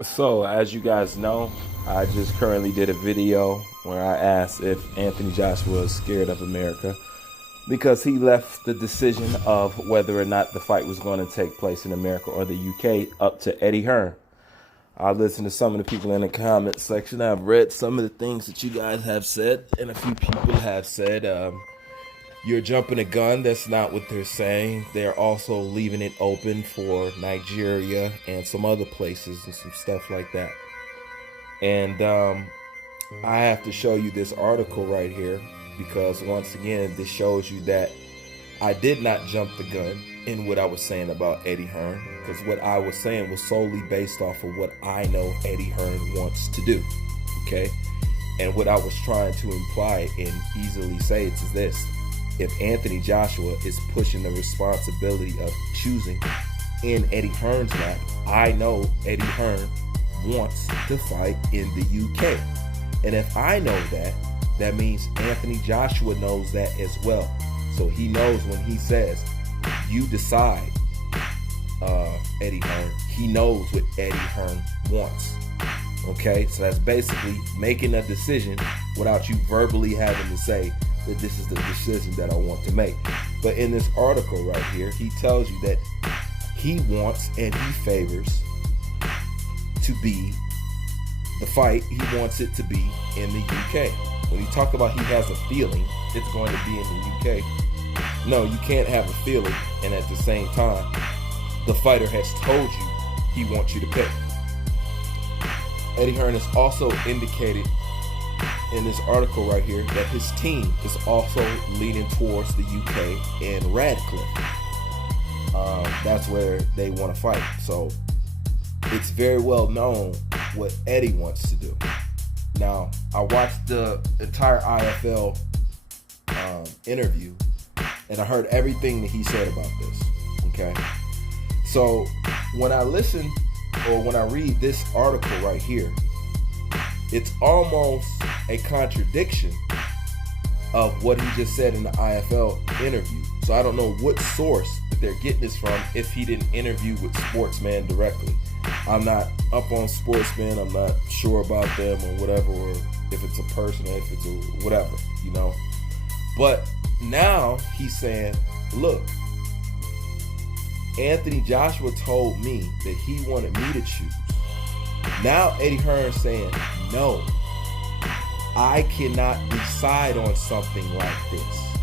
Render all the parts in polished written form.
So, as you guys know, I just currently did a video where I asked if Anthony Joshua is scared of America because he left the decision of whether or not the fight was going to take place in America or the UK up to Eddie Hearn. I listened to some of the people in the comment section. I've read some of the things that you guys have said, and a few people have said, you're jumping a gun. That's not what they're saying. They're also leaving it open for Nigeria and some other places and some stuff like that. And I have to show you this article right here because, once again, this shows you that I did not jump the gun in what I was saying about Eddie Hearn, because what I was saying was solely based off of what I know Eddie Hearn wants to do. Okay? And what I was trying to imply and easily say is this: if Anthony Joshua is pushing the responsibility of choosing in Eddie Hearn's lap, I know Eddie Hearn wants to fight in the UK. And if I know that, that means Anthony Joshua knows that as well. So he knows when he says, you decide, Eddie Hearn, he knows what Eddie Hearn wants. Okay, so that's basically making a decision without you verbally having to say that this is the decision that I want to make. But in this article right here, he tells you that he wants and he favors to be the fight. He wants it to be in the UK. When you talk about he has a feeling it's going to be in the UK, no, you can't have a feeling and at the same time the fighter has told you he wants you to pick. Eddie Hearn has also indicated in this article right here that his team is also leaning towards the UK and Radcliffe. That's where they want to fight. So it's very well known what Eddie wants to do. Now, I watched the entire IFL interview, and I heard everything that he said about this. Okay, so when I listen or when I read this article right here, it's almost a contradiction of what he just said in the IFL interview. So I don't know what source that they're getting this from if he didn't interview with Sportsman directly. I'm not up on Sportsman. I'm not sure about them or whatever, or if it's a person or if it's a whatever, you know. But now he's saying, look, Anthony Joshua told me that he wanted me to choose. Now Eddie Hearn saying, no, I cannot decide on something like this,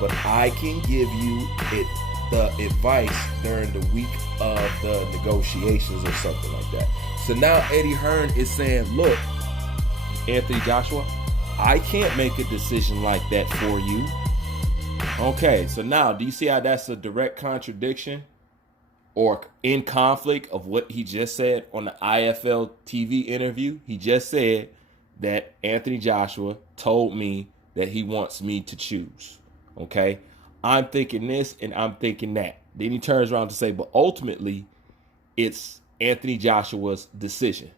but I can give you the advice during the week of the negotiations or something like that. So now Eddie Hearn is saying, look, Anthony Joshua, I can't make a decision like that for you. Okay, so now do you see how that's a direct contradiction or in conflict of what he just said on the IFL TV interview? He just said that Anthony Joshua told me that he wants me to choose. Okay, I'm thinking this and I'm thinking that. Then he turns around to say, but ultimately, it's Anthony Joshua's decision.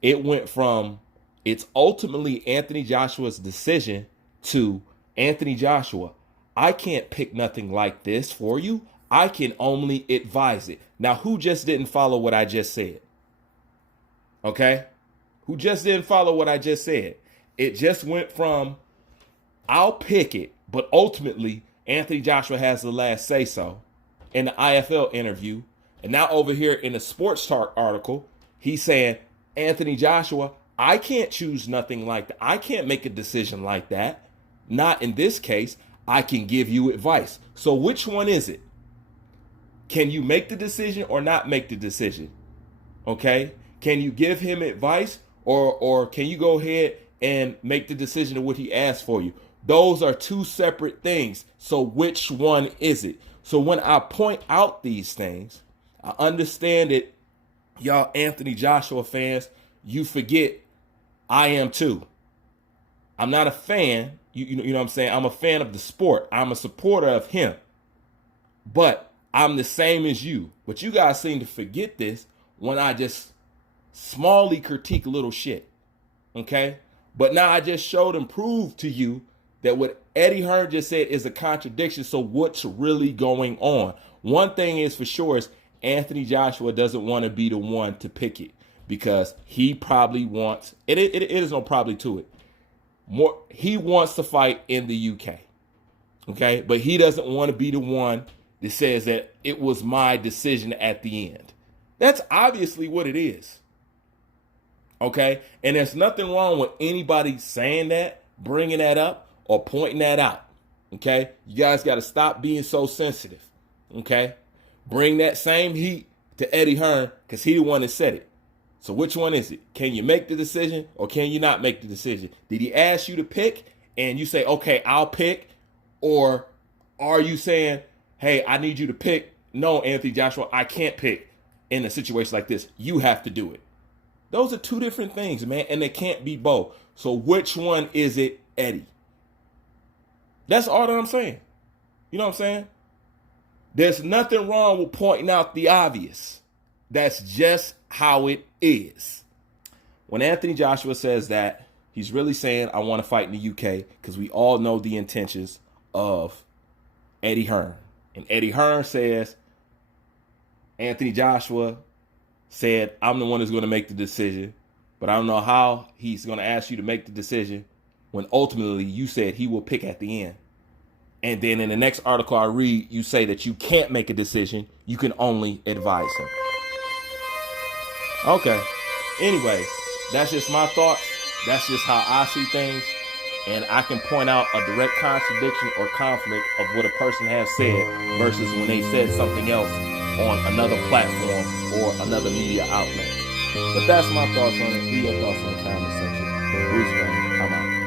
It went from it's ultimately Anthony Joshua's decision to Anthony Joshua, I can't pick nothing like this for you. I can only advise it. Now, who just didn't follow what I just said? Okay? Who just didn't follow what I just said? It just went from I'll pick it, but ultimately Anthony Joshua has the last say so in the IFL interview. And now over here in the Sports Talk article, he's saying, Anthony Joshua, I can't choose nothing like that. I can't make a decision like that. Not in this case. I can give you advice. So which one is it? Can you make the decision or not make the decision? Okay? Can you give him advice or can you go ahead and make the decision of what he asked for you? Those are two separate things. So which one is it? So when I point out these things, I understand that y'all Anthony Joshua fans, you forget I am too. I'm not a fan. You know what I'm saying? I'm a fan of the sport. I'm a supporter of him. But I'm the same as you. But you guys seem to forget this when I just smallly critique a little shit. Okay? But now I just showed and proved to you that what Eddie Hearn just said is a contradiction. So what's really going on? One thing is for sure is Anthony Joshua doesn't want to be the one to pick it. because he probably wants, it is no probably to it. He wants to fight in the UK. Okay, but he doesn't want to be the one that says that it was my decision at the end. That's obviously what it is. Okay, and there's nothing wrong with anybody saying that, bringing that up, or pointing that out. Okay, you guys got to stop being so sensitive. Okay, bring that same heat to Eddie Hearn because he the one that said it. So which one is it? Can you make the decision or can you not make the decision? Did he ask you to pick and you say, okay, I'll pick? Or are you saying, hey, I need you to pick? No, Anthony Joshua, I can't pick in a situation like this. You have to do it. Those are two different things, man, and they can't be both. So which one is it, Eddie? That's all that I'm saying. You know what I'm saying? There's nothing wrong with pointing out the obvious. That's just how it is. When Anthony Joshua says that, he's really saying, I want to fight in the UK because we all know the intentions of Eddie Hearn. And Eddie Hearn says, Anthony Joshua said, I'm the one who's going to make the decision, but I don't know how he's going to ask you to make the decision when ultimately you said he will pick at the end. And then in the next article I read, you say that you can't make a decision. You can only advise him. Okay. Anyway, that's just my thoughts. That's just how I see things. And I can point out a direct contradiction or conflict of what a person has said versus when they said something else on another platform or another media outlet. But that's my thoughts on it. Leave your thoughts in the comment section. Bruce, I'm out.